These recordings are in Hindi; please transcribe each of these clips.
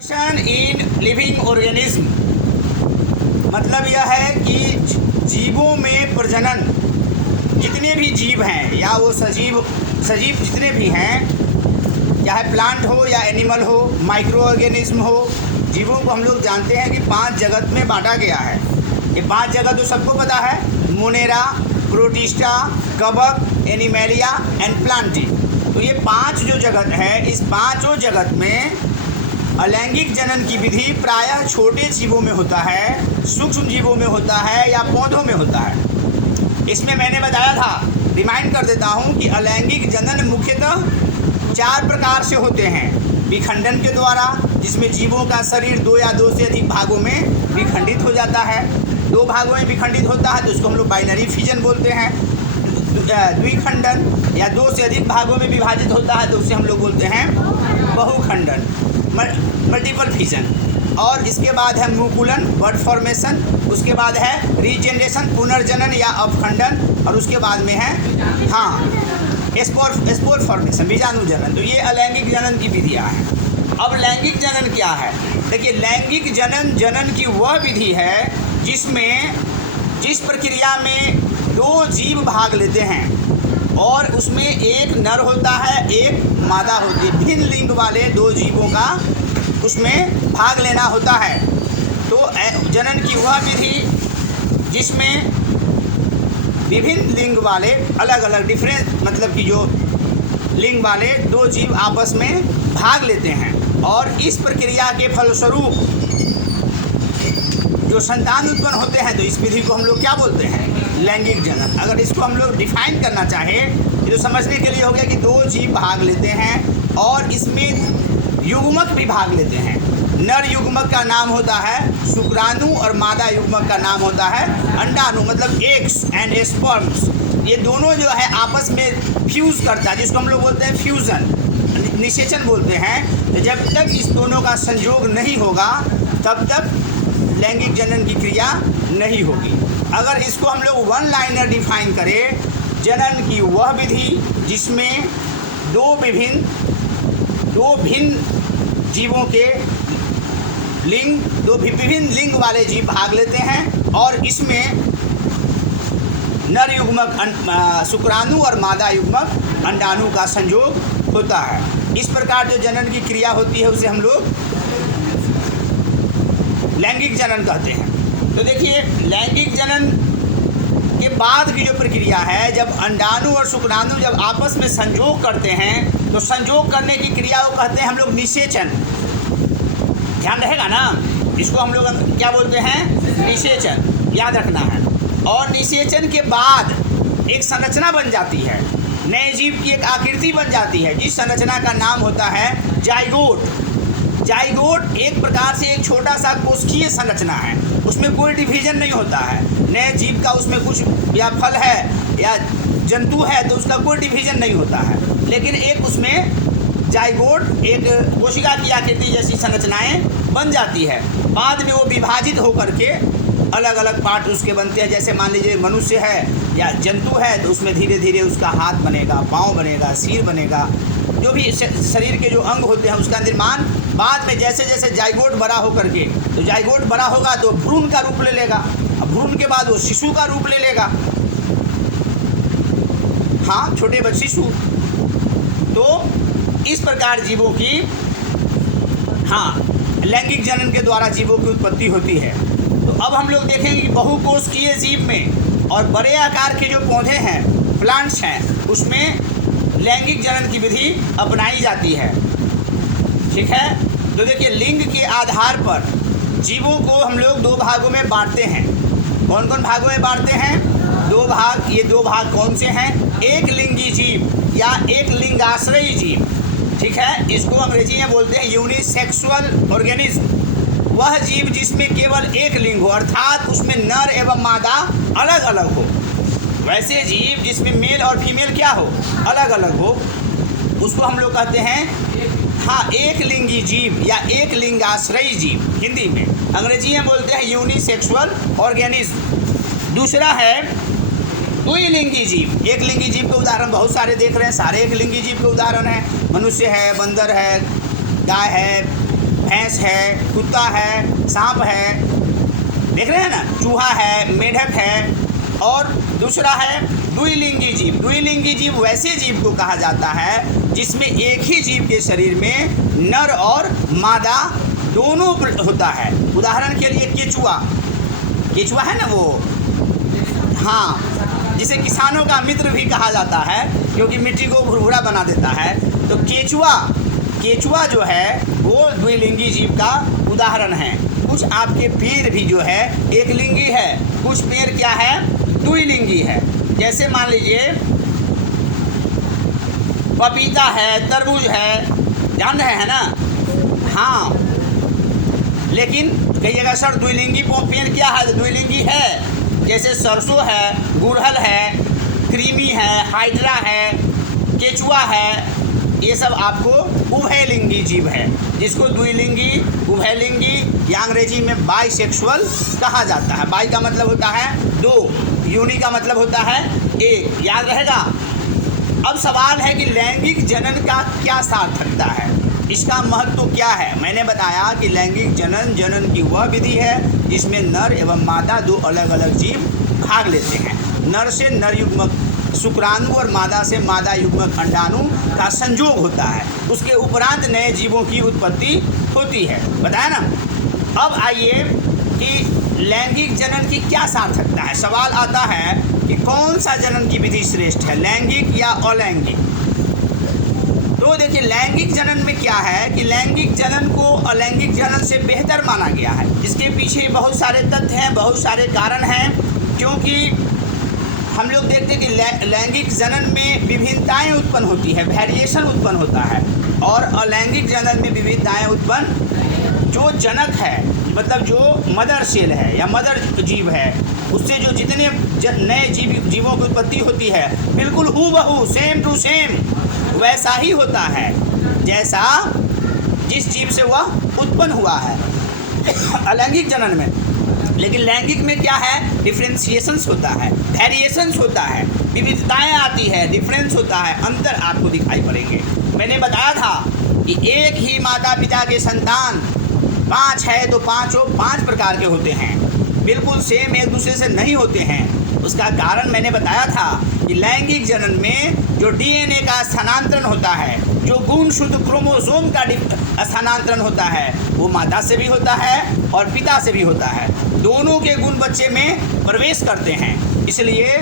इन लिविंग ऑर्गेनिज्म मतलब यह है कि जीवों में प्रजनन, जितने भी जीव हैं या वो सजीव जितने भी हैं, चाहे प्लांट हो या एनिमल हो, माइक्रो ऑर्गेनिज्म हो, जीवों को हम लोग जानते हैं कि 5 जगत में बांटा गया है। ये 5 जगत तो सबको पता है, मोनेरा, प्रोटिस्टा, कवक, एनिमेलिया एंड प्लांटी। तो ये 5 जो जगत है, इस 5 जगत में अलैंगिक जनन की विधि प्रायः छोटे जीवों में होता है, सूक्ष्म जीवों में होता है या पौधों में होता है। इसमें मैंने बताया था, रिमाइंड कर देता हूँ कि अलैंगिक जनन मुख्यतः 4 प्रकार से होते हैं। विखंडन के द्वारा, जिसमें जीवों का शरीर 2 या 2 से अधिक भागों में विखंडित हो जाता है। 2 भागों में विखंडित होता है तो उसको हम लोग बाइनरी फिजन बोलते हैं। द्विखंडन या 2 से अधिक भागों में विभाजित होता है तो उसे हम लोग बोलते हैं बहुखंडन, मल्टीपल फिजन। और इसके बाद है मुकुलन, बर्ड फॉर्मेशन। उसके बाद है रीजेनरेशन, पुनर्जनन या अपखंडन। और उसके बाद में है स्पोर फॉर्मेशन, बीजाणुजनन। तो ये अलैंगिक जनन की विधियाँ हैं। अब लैंगिक जनन क्या है? देखिए, लैंगिक जनन की वह विधि है जिस प्रक्रिया में 2 जीव भाग लेते हैं और उसमें एक नर होता है, एक मादा होती है। भिन्न लिंग वाले 2 जीवों का उसमें भाग लेना होता है। तो जनन की वह विधि जिसमें विभिन्न लिंग वाले, अलग अलग डिफरेंट मतलब कि जो लिंग वाले 2 जीव आपस में भाग लेते हैं और इस प्रक्रिया के फलस्वरूप जो संतान उत्पन्न होते हैं, तो इस विधि को हम लोग क्या बोलते हैं? लैंगिक जनन। अगर इसको हम लोग डिफाइन करना चाहें तो समझने के लिए हो गया कि 2 जीव भाग लेते हैं और इसमें युग्मक भी भाग लेते हैं। नर युग्मक का नाम होता है शुक्राणु और मादा युग्मक का नाम होता है अंडाणु, मतलब एग्स एंड स्पर्म्स। ये दोनों जो है आपस में फ्यूज़ करता है, जिसको हम लोग बोलते हैं फ्यूज़न, निषेचन बोलते हैं। तो जब तक इस दोनों का संयोग नहीं होगा तब तक लैंगिक जनन की क्रिया नहीं होगी। अगर इसको हम लोग 1 लाइनर डिफाइन करें, जनन की वह विधि जिसमें 2 भिन्न जीवों के लिंग, 2 विभिन्न लिंग वाले जीव भाग लेते हैं और इसमें नर युग्मक शुक्राणु और मादा युग्मक अंडाणु का संयोग होता है। इस प्रकार जो जनन की क्रिया होती है उसे हम लोग लैंगिक जनन कहते हैं। तो देखिए, लैंगिक जनन के बाद की जो प्रक्रिया है, जब अंडाणु और शुक्राणु जब आपस में संयोग करते हैं तो संयोग करने की क्रिया को कहते हैं हम लोग निषेचन। ध्यान रहेगा ना, इसको हम लोग क्या बोलते हैं? निषेचन, याद रखना है। और निषेचन के बाद एक संरचना बन जाती है, नए जीव की एक आकृति बन जाती है, जिस संरचना का नाम होता है जाइगोट। जाइगोट एक प्रकार से एक छोटा सा कोशिकीय संरचना है, उसमें कोई डिवीजन नहीं होता है। नए जीव का उसमें कुछ या फल है या जंतु है तो उसका कोई डिवीजन नहीं होता है, लेकिन एक उसमें जाइगोट एक कोशिका की आकृति जैसी संरचनाएं बन जाती है। बाद में वो विभाजित होकर के अलग अलग पार्ट उसके बनते हैं। जैसे मान लीजिए मनुष्य है या जंतु है तो उसमें धीरे धीरे उसका हाथ बनेगा, पाँव बनेगा, सिर बनेगा, जो भी शरीर के जो अंग होते हैं उसका निर्माण बाद में जैसे जैसे जाइगोट बड़ा होकर के, तो जाइगोट बड़ा होगा तो भ्रूण का रूप ले लेगा, अब भ्रूण के बाद वो शिशु का रूप ले लेगा। हाँ, छोटे बच्चे शिशु। तो इस प्रकार जीवों की लैंगिक जनन के द्वारा जीवों की उत्पत्ति होती है। तो अब हम लोग देखेंगे कि बहुकोशिकीय जीव में और बड़े आकार के जो पौधे हैं, प्लांट्स हैं, उसमें लैंगिक जनन की विधि अपनाई जाती है। ठीक है। तो देखिए, लिंग के आधार पर जीवों को हम लोग 2 भागों में बांटते हैं। कौन कौन भागों में बांटते हैं? 2 भाग। ये 2 भाग कौन से हैं? एक लिंगी जीव या एक लिंगाश्रयी जीव। ठीक है, इसको अंग्रेजी में बोलते हैं यूनिसेक्सुअल ऑर्गेनिज्म। वह जीव जिसमें केवल एक लिंग हो, अर्थात उसमें नर एवं मादा अलग अलग हो। वैसे जीव जिसमें मेल और फीमेल क्या हो? अलग अलग हो, उसको हम लोग कहते हैं एक लिंगी जीव या एक लिंगाश्रयी जीव हिंदी में। अंग्रेजी में बोलते हैं यूनिसेक्सुअल ऑर्गेनिज्म। दूसरा है द्विलिंगी जीव। एक लिंगी जीव के उदाहरण बहुत सारे देख रहे हैं, सारे एक लिंगी जीव के उदाहरण हैं। मनुष्य है, बंदर है, गाय है, भैंस है, कुत्ता है, सांप है, देख रहे हैं ना, चूहा है, मेढक है। और दूसरा है द्विलिंगी जीव। द्विलिंगी जीव वैसे जीव को कहा जाता है जिसमें एक ही जीव के शरीर में नर और मादा दोनों होता है। उदाहरण के लिए केचुआ, केचुआ है ना वो, हाँ, जिसे किसानों का मित्र भी कहा जाता है क्योंकि मिट्टी को भुरभुरा बना देता है। तो केचुआ जो है वो द्विलिंगी जीव का उदाहरण है। कुछ आपके पेड़ भी जो है एक लिंगी है, कुछ पेड़ क्या है, द्विलिंगी है। जैसे मान लीजिए पपीता है, तरबूज है, जान रहे हैं ना, हाँ। लेकिन कई जगह सर द्विलिंगी पेड़ क्या है, द्विलिंगी है। जैसे सरसों है, गुड़हल है, कृमि है, हाइड्रा है, केचुआ है, ये सब आपको उभयलिंगी जीव है, जिसको द्विलिंगी, उभयलिंगी या अंग्रेजी में बाइसेक्सुअल कहा जाता है। बाई का मतलब होता है दो, यूनि का मतलब होता है एक, याद रहेगा। अब सवाल है कि लैंगिक जनन का क्या सार्थकता है, इसका महत्व क्या है। मैंने बताया कि लैंगिक जनन की वह विधि है जिसमें नर एवं मादा दो अलग अलग जीव भाग लेते हैं। नर से नर युग्मक शुक्राणु और मादा से मादा युग्मक अंडाणु का संयोग होता है। उसके उपरांत नए जीवों की उत्पत्ति होती है, बताया ना। अब आइए कि लैंगिक जनन की क्या सार्थकता है। सवाल आता है कि कौन सा जनन की विधि श्रेष्ठ है, लैंगिक या अलैंगिक। तो देखिए लैंगिक जनन में क्या है कि लैंगिक जनन को अलैंगिक जनन से बेहतर माना गया है। इसके पीछे बहुत सारे तथ्य हैं, बहुत सारे कारण हैं, क्योंकि हम लोग देखते हैं कि लैंगिक जनन में विभिन्नताएं उत्पन्न होती है, वेरिएशन उत्पन्न होता है, और अलैंगिक जनन में विभिन्नताएं उत्पन्न जो जनक है, मतलब जो मदर सेल है या मदर जीव है, उससे जो जितने नए जीवों की उत्पत्ति होती है बिल्कुल हूबहू सेम टू सेम वैसा ही होता है जैसा जिस जीव से वह उत्पन्न हुआ है अलैंगिक जनन में। लेकिन लैंगिक में क्या है, डिफ्रेंशिएशंस होता है, वेरिएशंस होता है, विविधताएं आती है, डिफरेंस होता है, अंतर आपको दिखाई पड़ेंगे। मैंने बताया था कि एक ही माता पिता के संतान 5 है तो पाँचों 5 प्रकार के होते हैं, बिल्कुल सेम एक दूसरे से नहीं होते हैं। उसका कारण मैंने बताया था कि लैंगिक जनन में जो डीएनए का स्थानांतरण होता है, जो गुणसूत्र क्रोमोसोम का स्थानांतरण होता है, वो माता से भी होता है और पिता से भी होता है। दोनों के गुण बच्चे में प्रवेश करते हैं, इसलिए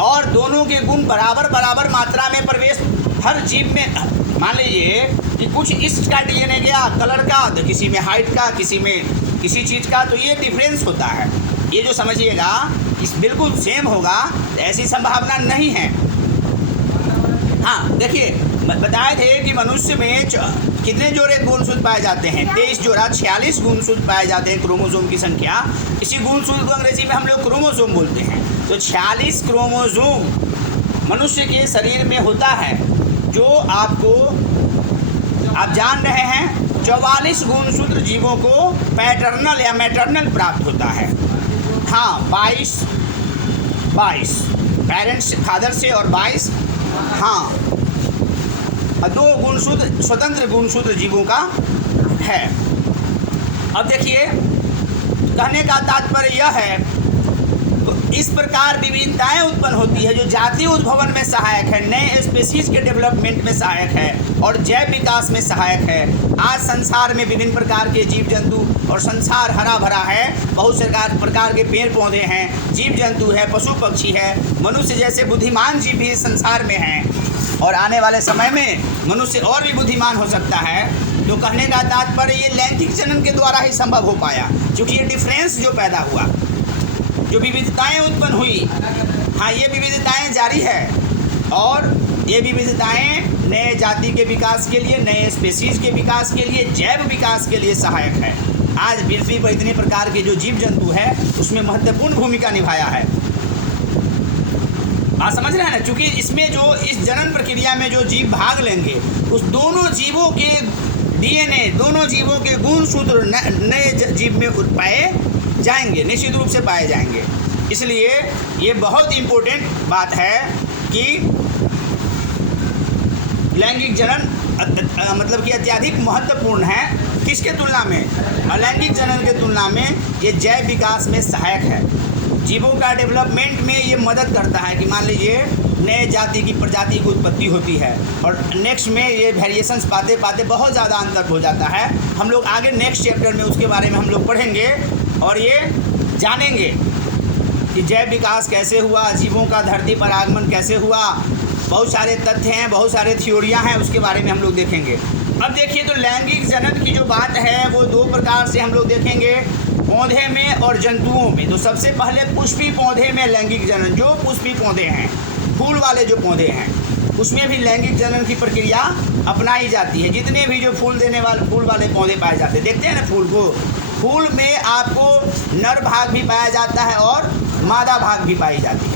और दोनों के गुण बराबर मात्रा में प्रवेश हर जीव में। मान लीजिए कि कुछ इस का डीएनए गया कलर का, तो किसी में हाइट का, किसी में किसी चीज़ का, तो ये डिफरेंस होता है। ये जो समझिएगा इस बिल्कुल सेम होगा ऐसी संभावना नहीं है। हाँ देखिए बताए थे कि मनुष्य में कितने जोड़े गुणसूत्र पाए जाते हैं, 23 जोड़ा, 46 गुणसूत्र पाए जाते हैं क्रोमोसोम की संख्या। इसी गुणसूत्र को अंग्रेजी में हम लोग क्रोमोसोम बोलते हैं। तो 46 क्रोमोसोम मनुष्य के शरीर में होता है, जो आप जान रहे हैं 44 गुणसूत्र जीवों को पैटर्नल या मैटरनल प्राप्त होता है। हाँ 22 पेरेंट्स फादर से और 22 हाँ 2 गुणसूत्र स्वतंत्र गुणसूत्र जीवों का है। अब देखिए कहने का तात्पर्य यह है, तो इस प्रकार विभिन्नताएं उत्पन्न होती है जो जातीय उद्भवन में सहायक है, नए स्पीशीज के डेवलपमेंट में सहायक है और जैव विकास में सहायक है। आज संसार में विभिन्न प्रकार के जीव जंतु और संसार हरा भरा है, बहुत से प्रकार के पेड़ पौधे हैं, जीव जंतु है, पशु पक्षी है, मनुष्य जैसे बुद्धिमान जीव भी संसार में हैं और आने वाले समय में मनुष्य और भी बुद्धिमान हो सकता है। तो कहने का तात्पर्य ये लैंगिक जनन के द्वारा ही संभव हो पाया, क्योंकि ये डिफरेंस जो पैदा हुआ, जो विविधताएं उत्पन्न हुई, हाँ ये विविधताएं जारी है और ये विविधताएं नए जाति के विकास के लिए, नए स्पीशीज के विकास के लिए, जैव विकास के लिए सहायक है। आज पृथ्वी पर इतने प्रकार के जो जीव जंतु है उसमें महत्वपूर्ण भूमिका निभाया है। बात समझ रहे हैं ना, क्योंकि इसमें जो इस जनन प्रक्रिया में जो जीव भाग लेंगे उस दोनों जीवों के डीएनए, दोनों जीवों के गुणसूत्र नए जीव में पाए जाएंगे, निश्चित रूप से पाए जाएंगे। इसलिए ये बहुत इम्पोर्टेंट बात है कि लैंगिक जनन मतलब कि अत्यधिक महत्वपूर्ण है। किसके तुलना में? अलैंगिक जनन के तुलना में ये जैव विकास में सहायक है। जीवों का डेवलपमेंट में ये मदद करता है कि मान लीजिए नए जाति की प्रजाति की उत्पत्ति होती है और नेक्स्ट में ये वेरिएशंस पाते पाते बहुत ज़्यादा अंतर हो जाता है। हम लोग आगे नेक्स्ट चैप्टर में उसके बारे में हम लोग पढ़ेंगे और ये जानेंगे कि जैव विकास कैसे हुआ, जीवों का धरती पर आगमन कैसे हुआ। बहुत सारे तथ्य हैं, बहुत सारे थ्योरियाँ हैं, उसके बारे में हम लोग देखेंगे। अब देखिए तो लैंगिक जनन की जो बात है वो दो प्रकार से हम लोग देखेंगे, पौधे में और जंतुओं में। तो सबसे पहले पुष्पी पौधे में लैंगिक जनन, जो पुष्पी पौधे हैं, फूल वाले जो पौधे हैं, उसमें भी लैंगिक जनन की प्रक्रिया अपनाई जाती है। जितने भी जो फूल देने वाले फूल वाले पौधे पाए जाते हैं, देखते हैं ना फूल को, फूल में आपको नर भाग भी पाया जाता है और मादा भाग भी पाई जाती है।